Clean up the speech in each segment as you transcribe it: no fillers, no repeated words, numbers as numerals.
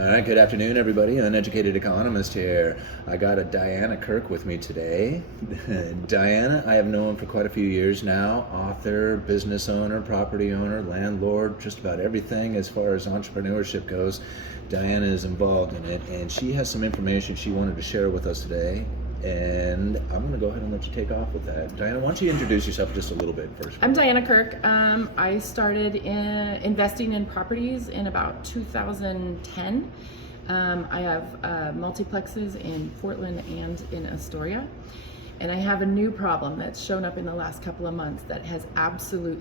All right, good afternoon, everybody. Uneducated Economist here. I got a Diana Kirk with me today. Diana, I have known for quite a few years now. Author, business owner, property owner, landlord, just about everything as far as entrepreneurship goes. Diana is involved in it, and she has some information she wanted to share with us today. And I'm going to go ahead and let you take off with that. Diana, why don't you introduce yourself just a little bit first? I'm Diana Kirk. I started investing in properties in about 2010. I have multiplexes in Portland and in Astoria. And I have a new problem that's shown up in the last couple of months that has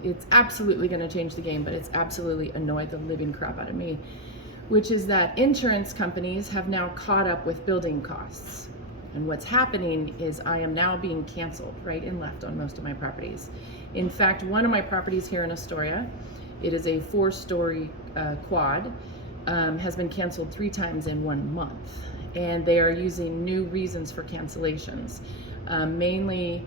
it's absolutely going to change the game, but it's absolutely annoyed the living crap out of me, which is that insurance companies have now caught up with building costs. And what's happening is I am now being canceled right and left on most of my properties. In fact, one of my properties here in Astoria, it is a 4-story quad, has been canceled 3 times in 1 month. And they are using new reasons for cancellations, mainly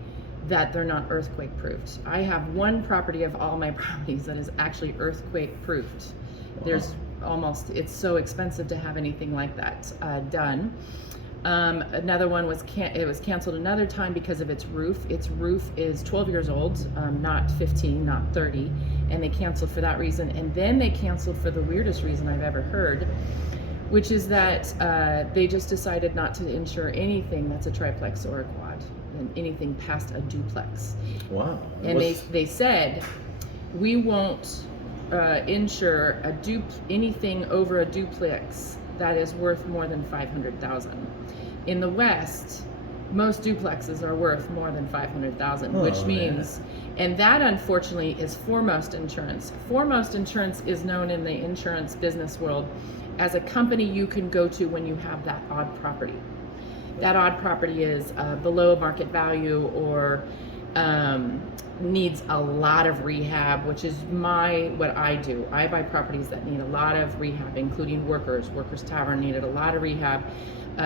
that they're not earthquake proofed. I have one property of all my properties that is actually earthquake proofed. There's it's so expensive to have anything like that done. Another one was canceled another time because of its roof. Its roof is 12 years old, not 15, not 30, and they canceled for that reason. And then they canceled for the weirdest reason I've ever heard, which is that they just decided not to insure anything that's a triplex or a quad, and anything past a duplex. Wow. And they said, we won't insure anything over a duplex that is worth more than $500,000. In the West, most duplexes are worth more than $500,000, which means, and that unfortunately is Foremost Insurance. Foremost Insurance is known in the insurance business world as a company you can go to when you have that odd property. That odd property is below market value or needs a lot of rehab, which is what I do. I buy properties that need a lot of rehab, including Workers Tavern needed a lot of rehab.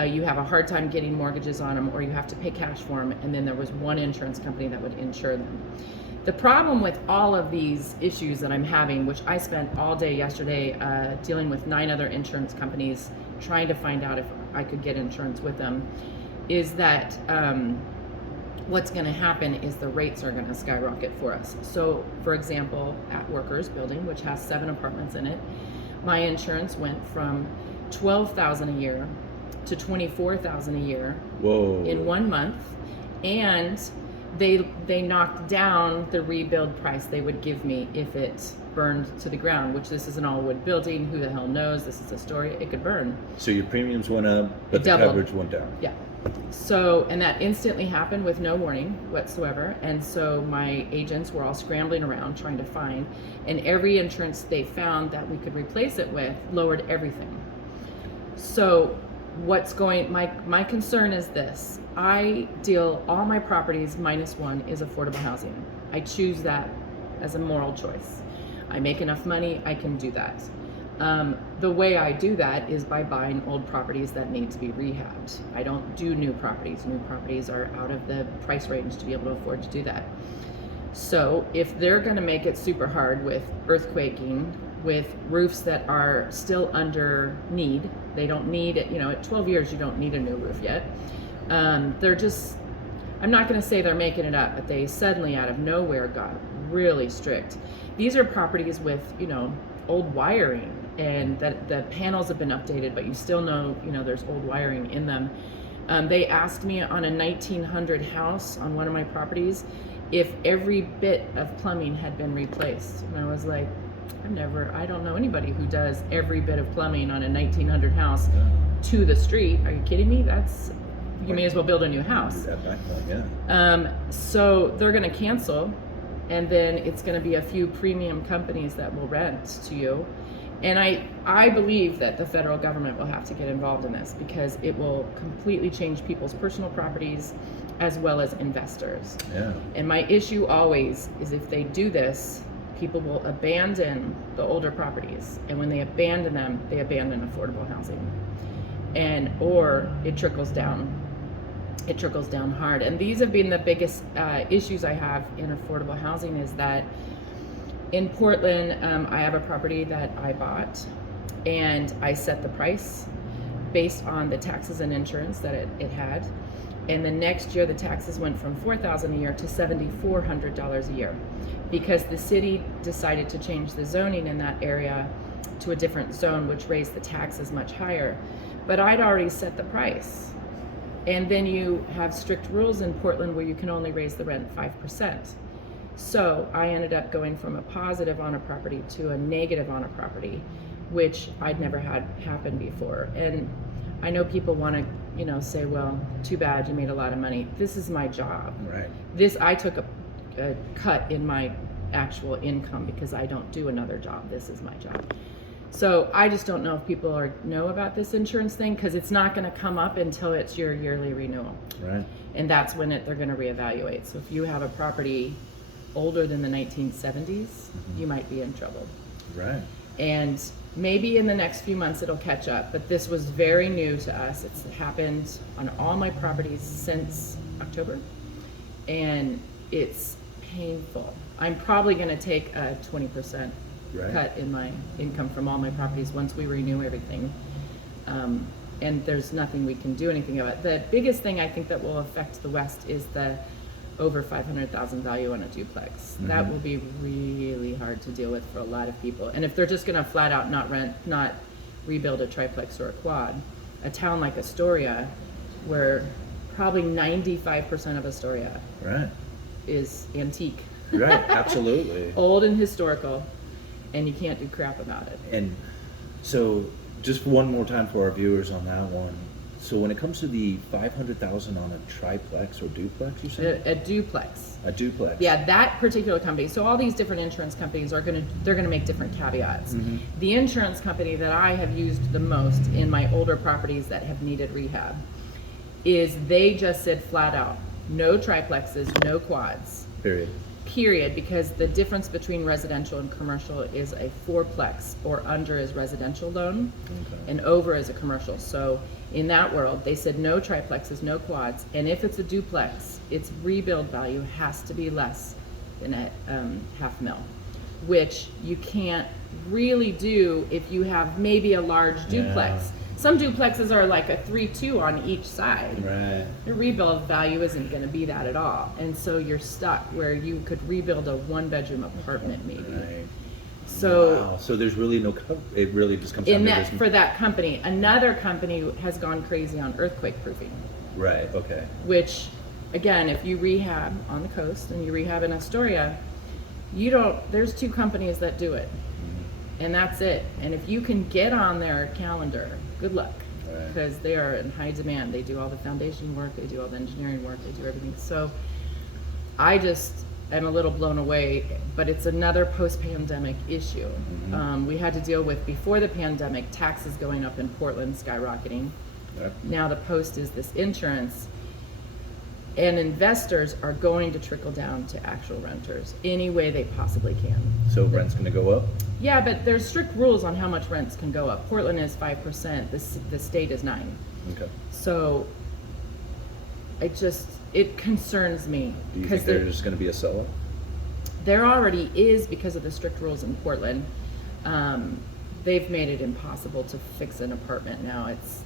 You have a hard time getting mortgages on them, or you have to pay cash for them, and then there was one insurance company that would insure them. The problem with all of these issues that I'm having, which I spent all day yesterday dealing with 9 other insurance companies trying to find out if I could get insurance with them, is that what's going to happen is the rates are going to skyrocket for us. So, for example, at Workers building, which has 7 apartments in it, my insurance went from $12,000 a year to $24,000 a year. Whoa. In 1 month, and they knocked down the rebuild price they would give me if it burned to the ground, which this is an all-wood building. Who the hell knows? This is Astoria. It could burn. So your premiums went up, but the doubled. coverage went down. Yeah. So, and that instantly happened with no warning whatsoever. And so my agents were all scrambling around trying to find, and every insurance they found that we could replace it with lowered everything. So my concern is this: I deal all my properties -1 is affordable housing. I choose that as a moral choice. I make enough money, I can do that. The way I do that is by buying old properties that need to be rehabbed. I don't do new properties. New properties are out of the price range to be able to afford to do that. So if they're going to make it super hard with earthquaking, with roofs that are still under need, they don't need it, at 12 years you don't need a new roof yet. I'm not going to say they're making it up, but they suddenly out of nowhere got really strict. These are properties with, old wiring, and that the panels have been updated, but you still know, there's old wiring in them. They asked me on a 1900 house on one of my properties if every bit of plumbing had been replaced. And I was like, I don't know anybody who does every bit of plumbing on a 1900 house to the street. Are you kidding me? You may as well build a new house. So they're going to cancel, and then it's going to be a few premium companies that will rent to you. And I believe that the federal government will have to get involved in this, because it will completely change people's personal properties as well as investors. Yeah. And my issue always is, if they do this, people will abandon the older properties, and when they abandon them, they abandon affordable housing, or it trickles down. It trickles down hard. And these have been the biggest issues I have in affordable housing, is that in Portland, I have a property that I bought, and I set the price based on the taxes and insurance that it had. And the next year, the taxes went from $4,000 a year to $7,400 a year, because the city decided to change the zoning in that area to a different zone, which raised the taxes much higher. But I'd already set the price. And then you have strict rules in Portland where you can only raise the rent 5%. So I ended up going from a positive on a property to a negative on a property, which I'd never had happen before. And I know people want to, say, well, too bad, you made a lot of money. This is my job. Right. I took a cut in my actual income because I don't do another job. This is my job. So I just don't know if people know about this insurance thing, because it's not going to come up until it's your yearly renewal. Right. And that's when they're going to reevaluate. So if you have a property older than the 1970s, you might be in trouble. Right. And maybe in the next few months it'll catch up, but this was very new to us. It's happened on all my properties since October, and it's painful. I'm probably going to take a 20% cut in my income from all my properties once we renew everything. And there's nothing we can do anything about it. The biggest thing I think that will affect the West is the over 500,000 value on a duplex. That will be really hard to deal with for a lot of people. And if they're just going to flat out not rebuild a triplex or a quad, a town like Astoria, where probably 95% of Astoria is antique. Right, absolutely. Old and historical, and you can't do crap about it. And so, just one more time for our viewers on that one. So when it comes to the 500,000 on a triplex or duplex, you said? A duplex. A duplex. Yeah, that particular company. So all these different insurance companies they're gonna make different caveats. The insurance company that I have used the most in my older properties that have needed rehab is they just said flat out, no triplexes, no quads. Period, because the difference between residential and commercial is a fourplex or under is residential loan, and over is a commercial. So in that world, they said no triplexes, no quads, and if it's a duplex, its rebuild value has to be less than a $500,000, which you can't really do if you have maybe a large duplex. Some duplexes are like a 3-2 on each side. Right. Your rebuild value isn't going to be that at all, and so you're stuck where you could rebuild a one-bedroom apartment maybe. Right. So, wow. So there's really no cover. It really just comes in down that for that company. Another company has gone crazy on earthquake proofing. Right. Okay. Which, again, if you rehab on the coast and you rehab in Astoria, you don't. There's 2 companies that do it, and that's it. And if you can get on their calendar, good luck, because they are in high demand. They do all the foundation work, they do all the engineering work, they do everything. So I just am a little blown away, but it's another post-pandemic issue. We had to deal with, before the pandemic, taxes going up in Portland, skyrocketing. Now the post is this insurance, and investors are going to trickle down to actual renters any way they possibly can. So rent's going to go up? Yeah, but there's strict rules on how much rents can go up. Portland is 5%, the state is 9%. Okay. So it concerns me. Do you think there's going to be a seller? There already is, because of the strict rules in Portland. They've made it impossible to fix an apartment now. It's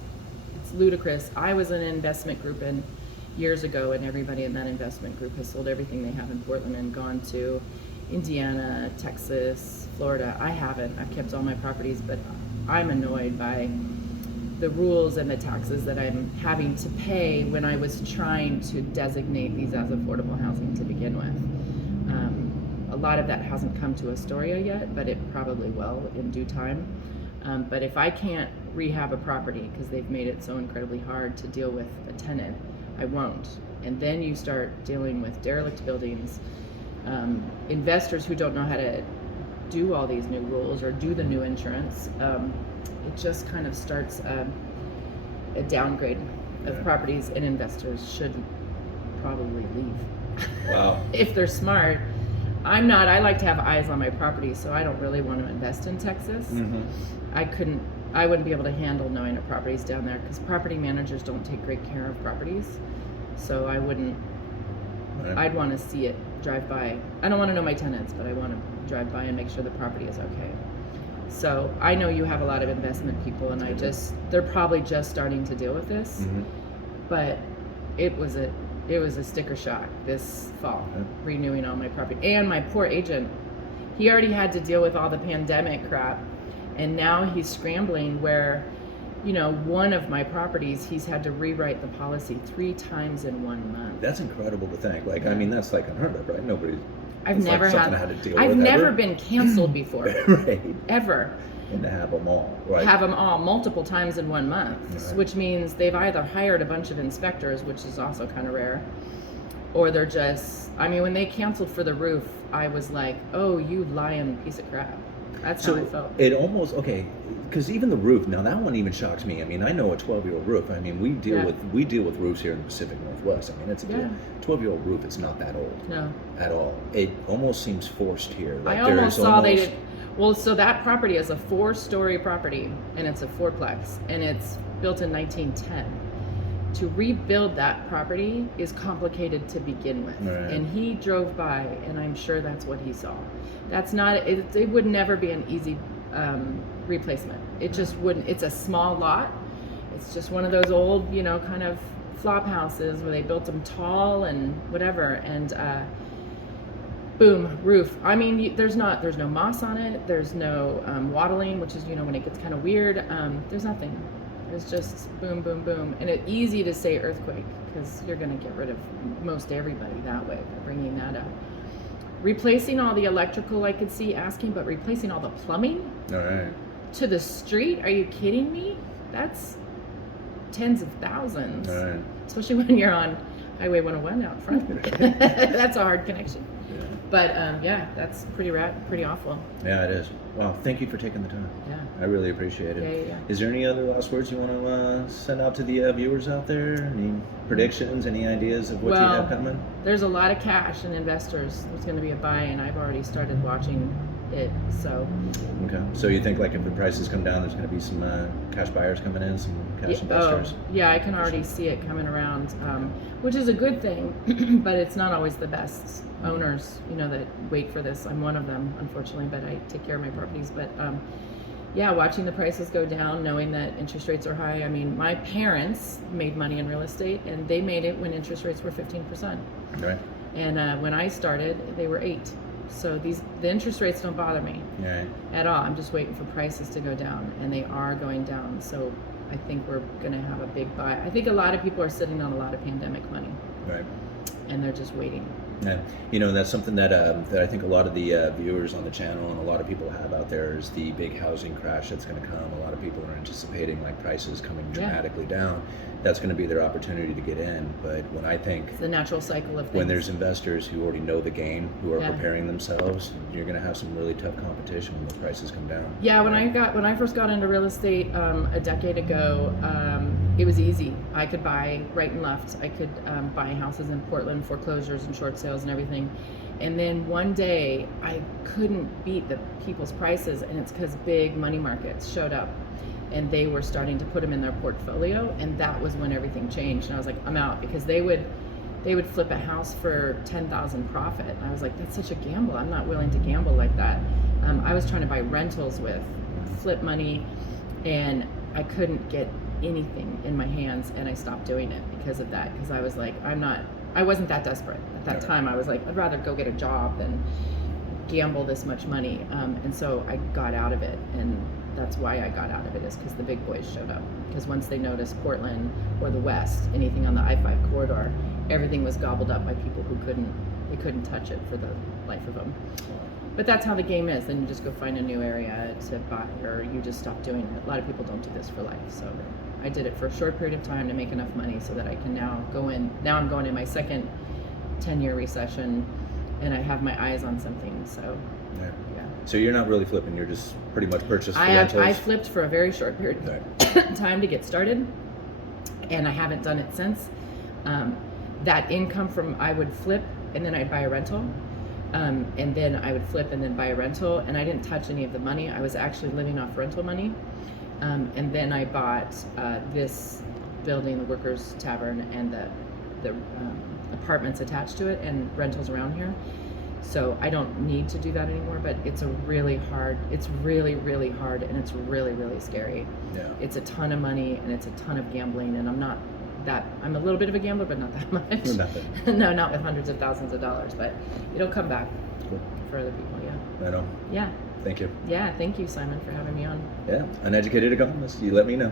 ludicrous. I was in an investment group years ago, and everybody in that investment group has sold everything they have in Portland and gone to Indiana, Texas, Florida. I haven't. I've kept all my properties, but I'm annoyed by the rules and the taxes that I'm having to pay when I was trying to designate these as affordable housing to begin with. A lot of that hasn't come to Astoria yet, but it probably will in due time. But if I can't rehab a property because they've made it so incredibly hard to deal with a tenant, I won't. And then you start dealing with derelict buildings, investors who don't know how to do all these new rules or do the new insurance. It just kind of starts a downgrade of properties, and investors should probably leave. Wow. If they're smart. I'm not. I like to have eyes on my property, so I don't really want to invest in Texas. I wouldn't be able to handle knowing a property's down there, because property managers don't take great care of properties. So I wouldn't. I'd want to see it, drive by. I don't want to know my tenants, but I want to drive by and make sure the property is okay. So I know you have a lot of investment people, and they're probably just starting to deal with this. Mm-hmm. But it was a sticker shock this fall, renewing all my property. And my poor agent, he already had to deal with all the pandemic crap, and now he's scrambling where, one of my properties, he's had to rewrite the policy 3 times in 1 month. That's incredible to think. Like, I mean, that's like unheard of, right? Nobody's. I've never been canceled before. Right. Ever. And to have them all, right? Have them all multiple times in 1 month, Right. which means they've either hired a bunch of inspectors, which is also kind of rare, or they're just, when they canceled for the roof, I was like, oh, you lying piece of crap. That's how I felt. It almost, okay, because even the roof, now that one even shocks me. I mean, I know a 12-year-old roof. I mean, we deal with roofs here in the Pacific Northwest. I mean, it's a 12-year-old roof. It's not that old. No. At all. It almost seems forced here. Like I almost saw they did. Well, so that property is a 4-story property, and it's a 4-plex, and it's built in 1910. To rebuild that property is complicated to begin with. Right. And he drove by, and I'm sure that's what he saw. That's not, it would never be an easy replacement. It just wouldn't. It's a small lot. It's just one of those old, kind of flop houses where they built them tall and whatever. And boom, roof. I mean, there's no moss on it. There's no wattling, which is, when it gets kind of weird. There's nothing. It's just boom, boom, boom. And it's easy to say earthquake because you're going to get rid of most everybody that way by bringing that up. Replacing all the electrical, I could see asking, but replacing all the plumbing All right. to the street? Are you kidding me? That's tens of thousands. All right. Especially when you're on Highway 101 out front. That's a hard connection. Yeah. But that's pretty awful. Yeah, it is. Wow, thank you for taking the time. Yeah. I really appreciate it. Yeah. Is there any other last words you want to send out to the viewers out there? Any predictions, any ideas of what you have coming? There's a lot of cash and investors. There's going to be a buy, and I've already started watching it. So. Okay. So you think like if the prices come down, there's going to be some cash buyers coming in, some cash investors? Yeah, I can already see it coming around, which is a good thing, but it's not always the best. Owners, that wait for this. I'm one of them, unfortunately, but I take care of my properties. But watching the prices go down, knowing that interest rates are high. I mean, my parents made money in real estate, and they made it when interest rates were 15%. Right. And when I started, they were 8%. So the interest rates don't bother me at all. I'm just waiting for prices to go down, and they are going down. So I think we're going to have a big buy. I think a lot of people are sitting on a lot of pandemic money. Right. And they're just waiting. Yeah, that's something that I think a lot of the viewers on the channel and a lot of people have out there is the big housing crash that's going to come. A lot of people are anticipating like prices coming dramatically down. That's going to be their opportunity to get in. But when I think it's the natural cycle of things. When there's investors who already know the game, who are preparing themselves, you're going to have some really tough competition when the prices come down. Yeah, when I first got into real estate a decade ago, it was easy. I could buy right and left. I could buy houses in Portland, foreclosures and short sales and everything. And then one day I couldn't beat the people's prices, and it's because big money markets showed up and they were starting to put them in their portfolio, and that was when everything changed. And I was like, I'm out, because they would flip a house for $10,000 profit. And I was like, that's such a gamble. I'm not willing to gamble like that. I was trying to buy rentals with flip money, and I couldn't get anything in my hands, and I stopped doing it because of that. Because I was like, I wasn't that desperate at that time. I was like, I'd rather go get a job than gamble this much money. And so I got out of it, and that's why I got out of it, is because the big boys showed up. Because once they noticed Portland or the West, anything on the I-5 corridor, everything was gobbled up by people who couldn't touch it for the life of them. But that's how the game is. Then you just go find a new area to buy, or you just stop doing it. A lot of people don't do this for life. So I did it for a short period of time to make enough money so that I can now go in. Now I'm going in my second 10-year recession, and I have my eyes on something. So yeah. So you're not really flipping. You're just pretty much purchased for rentals. I flipped for a very short period of time to get started, and I haven't done it since. That income from, I would flip and then I'd buy a rental. And then I would flip and then buy a rental, and I didn't touch any of the money. I was actually living off rental money. And then I bought this building, the Workers Tavern, and the apartments attached to it, and rentals around here. So I don't need to do that anymore, but it's really, really hard, and it's really, really scary. Yeah. It's a ton of money, and it's a ton of gambling, and I'm a little bit of a gambler, but not that much. Nothing. No, not with hundreds of thousands of dollars, but it'll come back Cool. for other people, yeah. Right on. Yeah. Thank you. Yeah, thank you, Simon, for having me on. Yeah, Uneducated Economist. You let me know.